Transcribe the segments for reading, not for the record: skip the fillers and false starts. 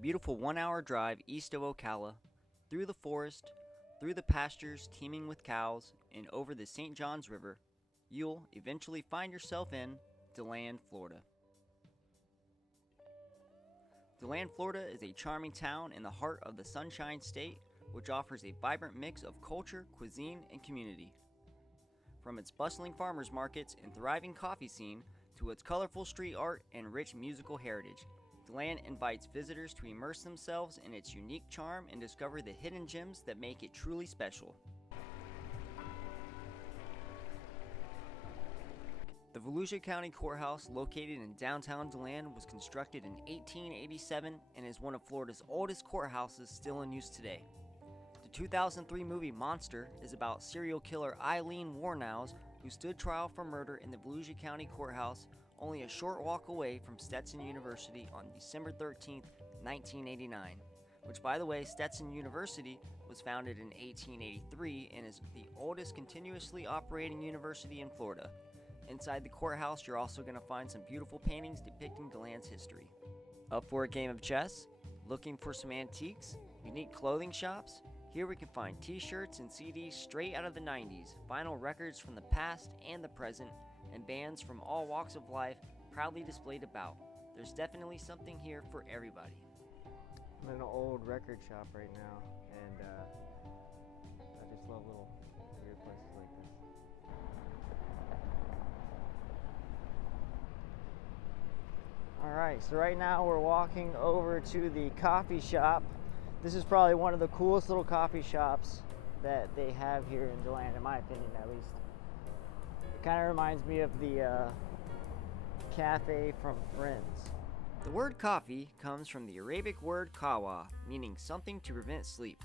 beautiful 1 hour drive east of Ocala, through the forest, through the pastures teeming with cows, and over the St. Johns River, you'll eventually find yourself in DeLand, Florida. DeLand, Florida is a charming town in the heart of the Sunshine State, which offers a vibrant mix of culture, cuisine, and community. From its bustling farmers markets and thriving coffee scene to its colorful street art and rich musical heritage, DeLand invites visitors to immerse themselves in its unique charm and discover the hidden gems that make it truly special. The Volusia County Courthouse, located in downtown DeLand, was constructed in 1887 and is one of Florida's oldest courthouses still in use today. The 2003 movie Monster is about serial killer Eileen Wuornos, who stood trial for murder in the Volusia County Courthouse, only a short walk away from Stetson University on December 13, 1989. Which, by the way, Stetson University was founded in 1883 and is the oldest continuously operating university in Florida. Inside the courthouse, you're also going to find some beautiful paintings depicting DeLand's history. Up for a game of chess? Looking for some antiques? Unique clothing shops? Here we can find t-shirts and CDs straight out of the 90s, vinyl records from the past and the present, and bands from all walks of life proudly displayed about. There's definitely something here for everybody. I'm in an old record shop right now, and I just love little weird places like this. Alright, so right now we're walking over to the coffee shop. This is probably one of the coolest little coffee shops that they have here in DeLand, in my opinion at least. It kind of reminds me of the cafe from Friends. The word coffee comes from the Arabic word kawa, meaning something to prevent sleep.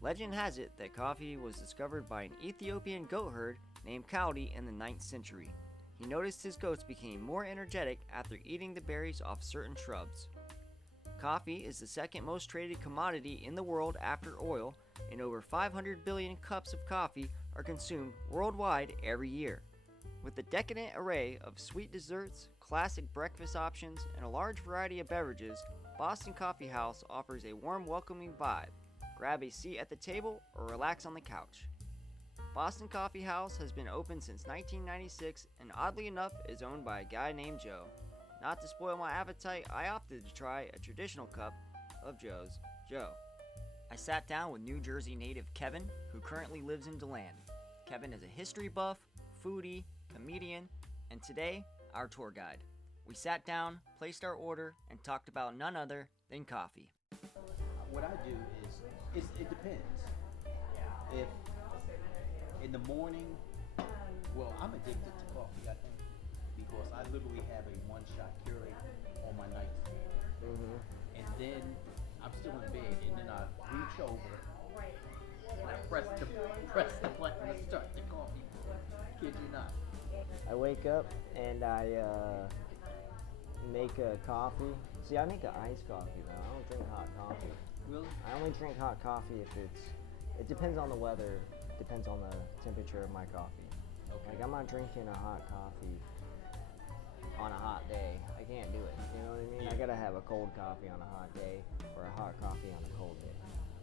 Legend has it that coffee was discovered by an Ethiopian goat herd named Kaudi in the 9th century. He noticed his goats became more energetic after eating the berries off certain shrubs. Coffee is the second most traded commodity in the world after oil, and over 500 billion cups of coffee are consumed worldwide every year. With a decadent array of sweet desserts, classic breakfast options, and a large variety of beverages, Boston Coffee House offers a warm, welcoming vibe. Grab a seat at the table or relax on the couch. Boston Coffee House has been open since 1996 and oddly enough is owned by a guy named Joe. Not to spoil my appetite, I opted to try a traditional cup of Joe's Joe. I sat down with New Jersey native Kevin, who currently lives in DeLand. Kevin is a history buff, foodie, comedian, and today, our tour guide. We sat down, placed our order, and talked about none other than coffee. What I do is it depends. If in the morning, well, I'm addicted to coffee, I think, because I literally have a one-shot Keurig on my nightstand. And then I'm still in bed, and then I reach over and I press the button to start the coffee. Kid you not. I wake up and I make a coffee. See, I make an iced coffee though. I don't drink hot coffee. Really? I only drink hot coffee if it depends on the weather, depends on the temperature of my coffee. Okay. Like I'm not drinking a hot coffee on a hot day. I can't do it. You know what I mean? I gotta have a cold coffee on a hot day or a hot coffee on a cold day.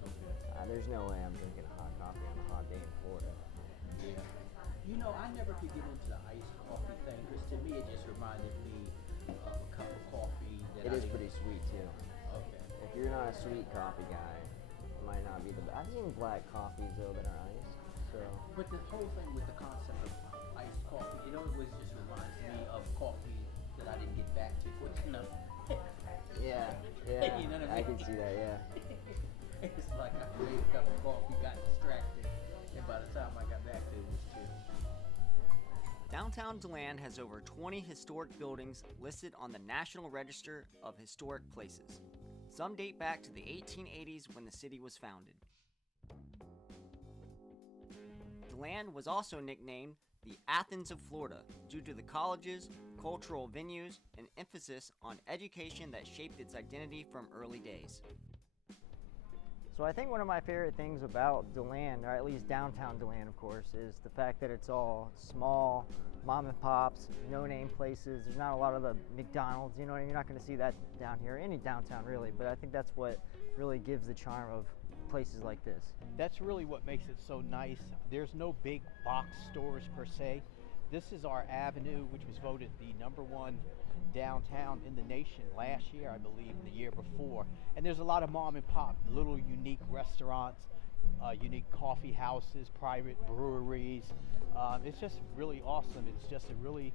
Okay. There's no way I'm drinking a hot coffee on a hot day in Florida. Yeah. You know, I never could get into the iced coffee thing because to me it just reminded me of a cup of coffee. It is pretty sweet too. Okay. If you're not a sweet coffee guy, it might not be the best. I've seen black coffees though that are iced. So. But the whole thing with the concept of iced coffee, it always just reminds me of coffee that I didn't get back to quick enough. Yeah. You know what I I mean? can see that, yeah. It's like I made a cup of coffee, got distracted, and by the time I got back to it, it was chill. Downtown DeLand has over 20 historic buildings listed on the National Register of Historic Places. Some date back to the 1880s when the city was founded. DeLand was also nicknamed the Athens of Florida due to the colleges, cultural venues, and emphasis on education that shaped its identity from early days. So I think one of my favorite things about DeLand, or at least downtown DeLand of course, is the fact that it's all small, mom and pops, no-name places. There's not a lot of the McDonald's, you know what I mean? You're not going to see that down here, any downtown really, but I think that's what really gives the charm of places like this. That's really what makes it so nice. There's no big box stores per se. This is our avenue, which was voted the #1 downtown in the nation last year, I believe, and the year before. And there's a lot of mom and pop, little unique restaurants, unique coffee houses, private breweries. It's just really awesome. It's just a really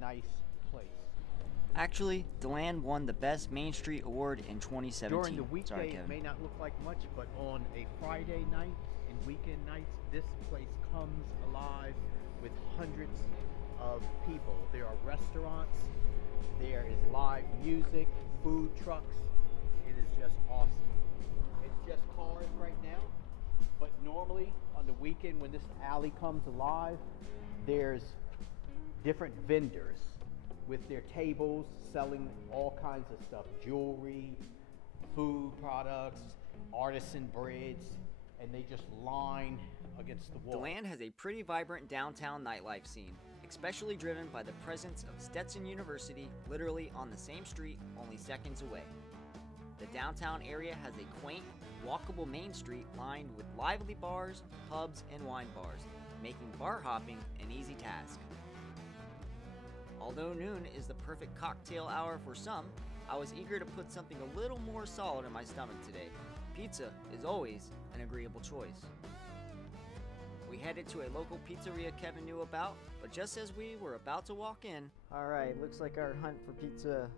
nice place. Actually, DeLand won the Best Main Street Award in 2017. During the Sorry, weekday, it Kevin. may not look like much, but on a Friday night and weekend nights, this place comes alive with hundreds of people. There are restaurants, there is live music, food trucks. It is just awesome. It's just cars right now, but normally on the weekend when this alley comes alive, there's different vendors with their tables selling all kinds of stuff, jewelry, food products, artisan breads, and they just line against the wall. DeLand has a pretty vibrant downtown nightlife scene, especially driven by the presence of Stetson University literally on the same street, only seconds away. The downtown area has a quaint, walkable main street lined with lively bars, pubs, and wine bars, making bar hopping an easy task. Although noon is the perfect cocktail hour for some, I was eager to put something a little more solid in my stomach today. Pizza is always an agreeable choice. We headed to a local pizzeria Kevin knew about, but just as we were about to walk in, All right, looks like our hunt for pizza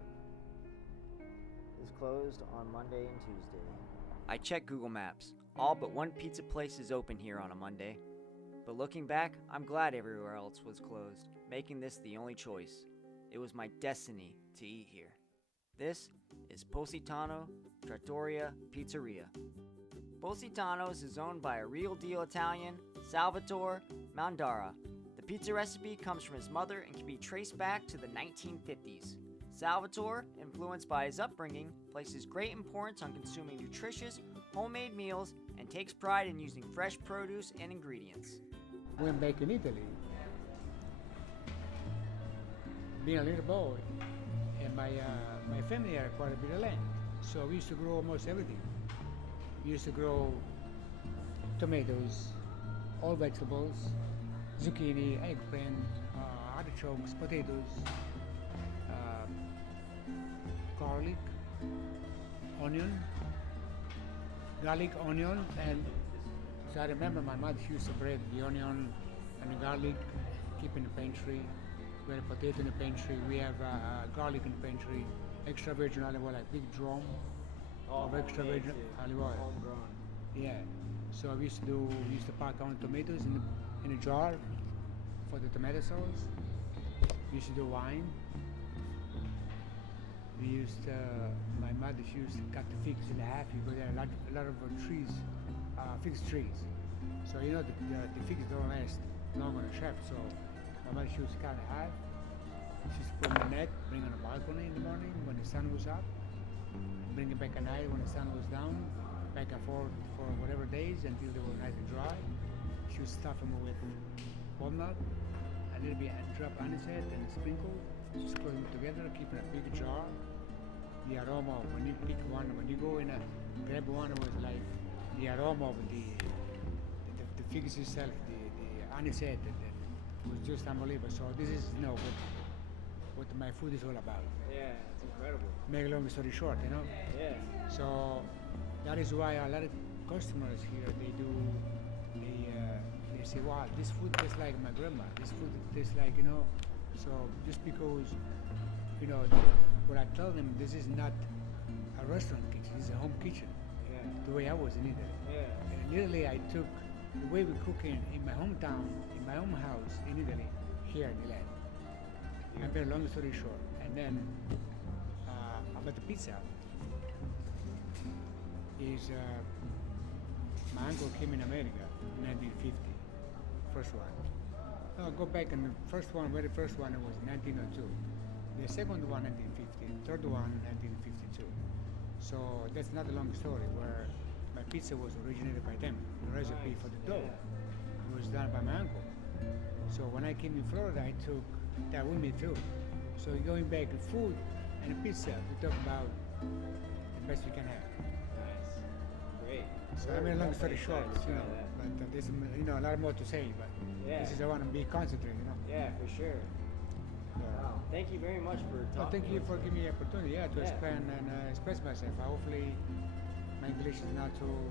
is closed on Monday and Tuesday. I checked Google Maps. All but one pizza place is open here on a Monday. But looking back, I'm glad everywhere else was closed, making this the only choice. It was my destiny to eat here. This is Positano Trattoria Pizzeria. Positano's is owned by a real deal Italian, Salvatore Mandara. The pizza recipe comes from his mother and can be traced back to the 1950s. Salvatore, influenced by his upbringing, places great importance on consuming nutritious, homemade meals and takes pride in using fresh produce and ingredients. When back in Italy, being a little boy, and my family had quite a bit of land, so we used to grow almost everything. We used to grow tomatoes, all vegetables, zucchini, eggplant, artichokes, potatoes, garlic, onion, and so I remember my mother used to break the onion and the garlic, keep in the pantry. We have potato in the pantry. We have garlic in the pantry. Extra virgin olive oil, like big drum of extra virgin olive oil. Homegrown. Yeah. So we used to pack on tomatoes in a jar for the tomato sauce. We used to do wine. We used my mother used to cut the figs in half because there are a lot of trees, fig trees. So you know the figs don't last long on a shelf. So my mother used to cut in half. She used to put in the net, bring on the balcony in the morning when the sun was up, bring it back at night when the sun was down, back and forth for whatever days until they were nice and dry. She would stuff them with walnut, a little bit drop anisette and sprinkle. Just close them together, keep in a big jar. The aroma when you pick one, when you go in a grab one, it was like the aroma of the figs itself, the anisette, it was just unbelievable. So this is what my food is all about. Yeah, it's incredible. Make a long story short, Yeah. So that is why a lot of customers here they say, wow, this food tastes like my grandma. This food tastes like So just because what I tell them, this is not a restaurant kitchen. This is a home kitchen. Yeah. The way I was in Italy. Yeah. And literally, I took the way we cook in my hometown, in my own house in Italy, here in Milan. And very long story short, and then about the pizza is my uncle came in America in 1950, first one. No, go back and the first one, very first one, it was 1902. The second one 1950, third one 1952. So that's not a long story where my pizza was originated by them. The recipe for the dough was done by my uncle. So when I came in Florida, I took that with me too. So going back to food and pizza, we talk about the best we can have. Nice. Great. So I mean, long story short, but there's a lot more to say. But Yeah. this is I want to be concentrated, Yeah, for sure. So, Wow. Thank you very much for talking. well, thank you with for us. giving me the opportunity, to Yeah. explain and express myself. Hopefully, my English is not too,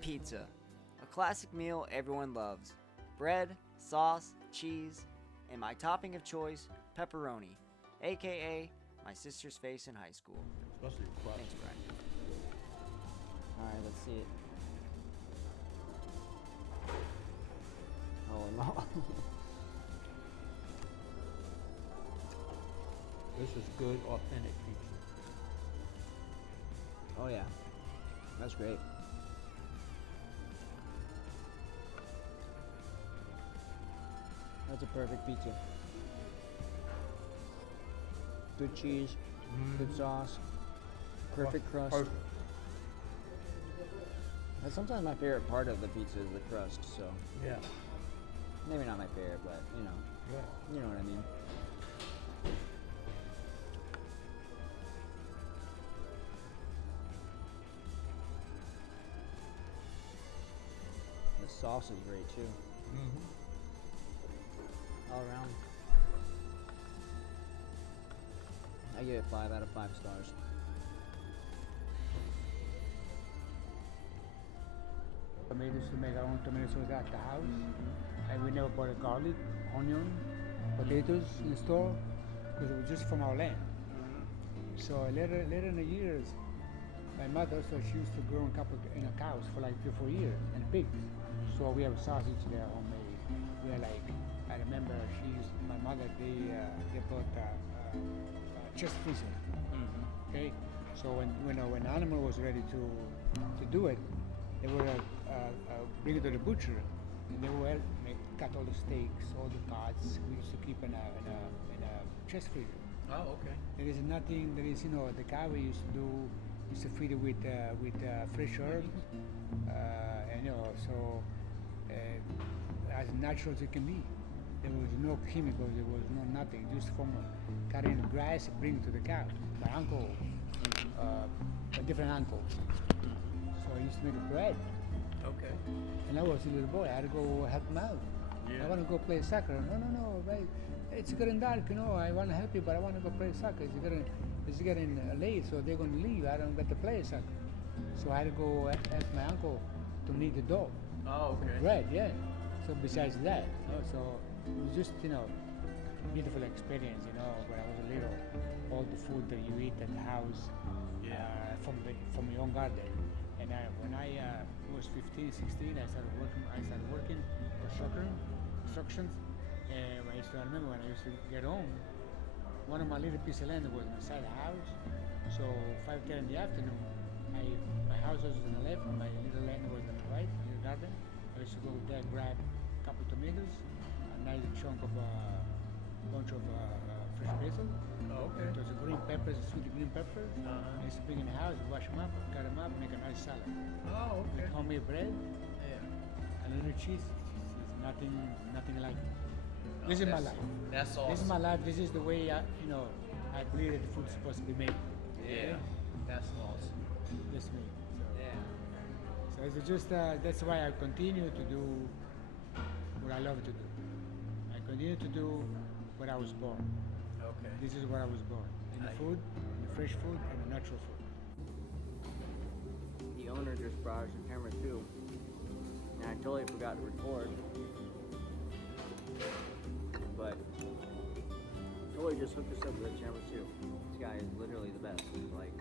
Pizza, a classic meal everyone loves. Bread, sauce, cheese, and my topping of choice, pepperoni, aka my sister's face in high school. Especially the crust. Thanks, Brian. All right, let's see it. Oh no. This is good, authentic pizza. Oh yeah. That's great. That's a perfect pizza. Good cheese, good sauce, perfect crust. Perfect. That's sometimes my favorite part of the pizza is the crust, so Yeah. maybe not my favorite, but Yeah. you know what I mean. The sauce is great too, Mm-hmm. all around. I give it 5 out of 5 stars. tomatoes to make our own tomato sauce at the house. And we never bought a garlic, onion, potatoes in the store because it was just from our land. So later in the years, my mother, so she used to grow a couple cows for like 3 or 4 years and pigs. So we have sausage there homemade. We are like, I remember my mother, they bought chest freezer. Okay, so when the animal was ready to do it, they would bring it to the butcher, and they would cut all the steaks, all the cuts. We used to keep in a chest freezer. Oh, okay. There is nothing. There is the cow we used to feed it with fresh herbs, and so as natural as it can be. There was no chemicals. There was no nothing. Just from cutting the grass, bring it to the cow. My uncle, a different uncle. So I used to make bread, Okay. and I was a little boy. I had to go help him out. Yeah. I want to go play soccer. No, right? It's getting dark. I want to help you, but I want to go play soccer. It's getting late, so they're going to leave. I don't get to play soccer. So I had to go ask my uncle to knead the dough. Oh, okay. Bread, yeah. So besides that, so it was just beautiful experience. When I was little, all the food that you eat at the house, from your own garden. And when I was 15, 16, I started working constructions. And I remember when I used to get home, one of my little piece of land was inside the house. So 5:10 in the afternoon, my house was on the left, and my little land was on the right, in the garden. I used to go there, grab a couple tomatoes, a nice chunk of bunch of fresh basil. Oh, okay. Those green peppers, sweet green peppers. Uh-huh. I used to bring in the house, wash them up, cut them up, make a nice salad. Oh, okay. Make homemade bread, Yeah. a little cheese. It's nothing like it. Oh, This is my that's- life. That's awesome. This is my life. This is the way I believe that the food's supposed to be made. Yeah. That's awesome. This me. Yeah. So it's just that's why I continue to do what I love to do. I continue to do what I was born. Okay. This is what I was born. In the food, in the fresh food, and the natural food. The owner just brought us some tiramisu, and I totally forgot to record. But totally just hooked us up with a tiramisu. This guy is literally the best. Like,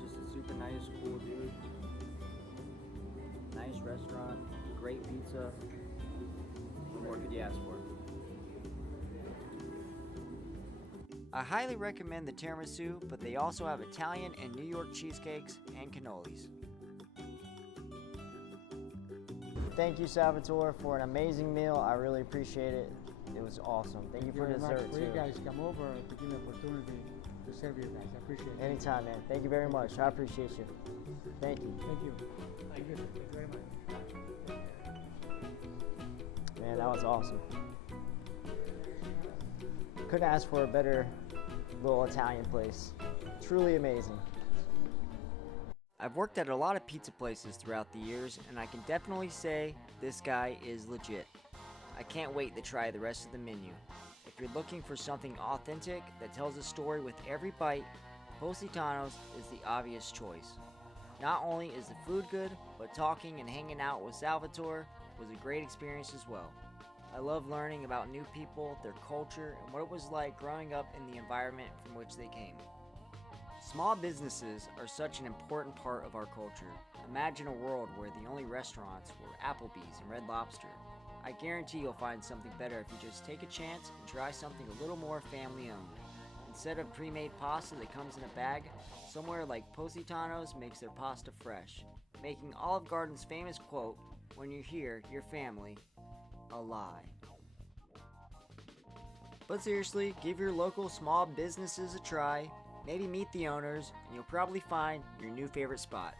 just a super nice, cool dude. Nice restaurant, great pizza. What more could you ask for? I highly recommend the tiramisu, but they also have Italian and New York cheesecakes and cannolis. Thank you, Salvatore, for an amazing meal. I really appreciate it. It was awesome. Thank you for very much dessert for you too. guys come over to give me an opportunity to serve you guys. I appreciate it. Anytime, man. Thank you very much. I appreciate you. Thank you. Thank you. Thank you very much. Man, that was awesome. Couldn't ask for a better little Italian place. Truly amazing. I've worked at a lot of pizza places throughout the years, and I can definitely say this guy is legit. I can't wait to try the rest of the menu. If you're looking for something authentic that tells a story with every bite, Positano's is the obvious choice. Not only is the food good, but talking and hanging out with Salvatore was a great experience as well. I love learning about new people, their culture, and what it was like growing up in the environment from which they came. Small businesses are such an important part of our culture. Imagine a world where the only restaurants were Applebee's and Red Lobster. I guarantee you'll find something better if you just take a chance and try something a little more family-owned. Instead of pre-made pasta that comes in a bag, somewhere like Positano's makes their pasta fresh, making Olive Garden's famous quote, "When you're here, your family," a lie. But seriously, give your local small businesses a try, maybe meet the owners, and you'll probably find your new favorite spot.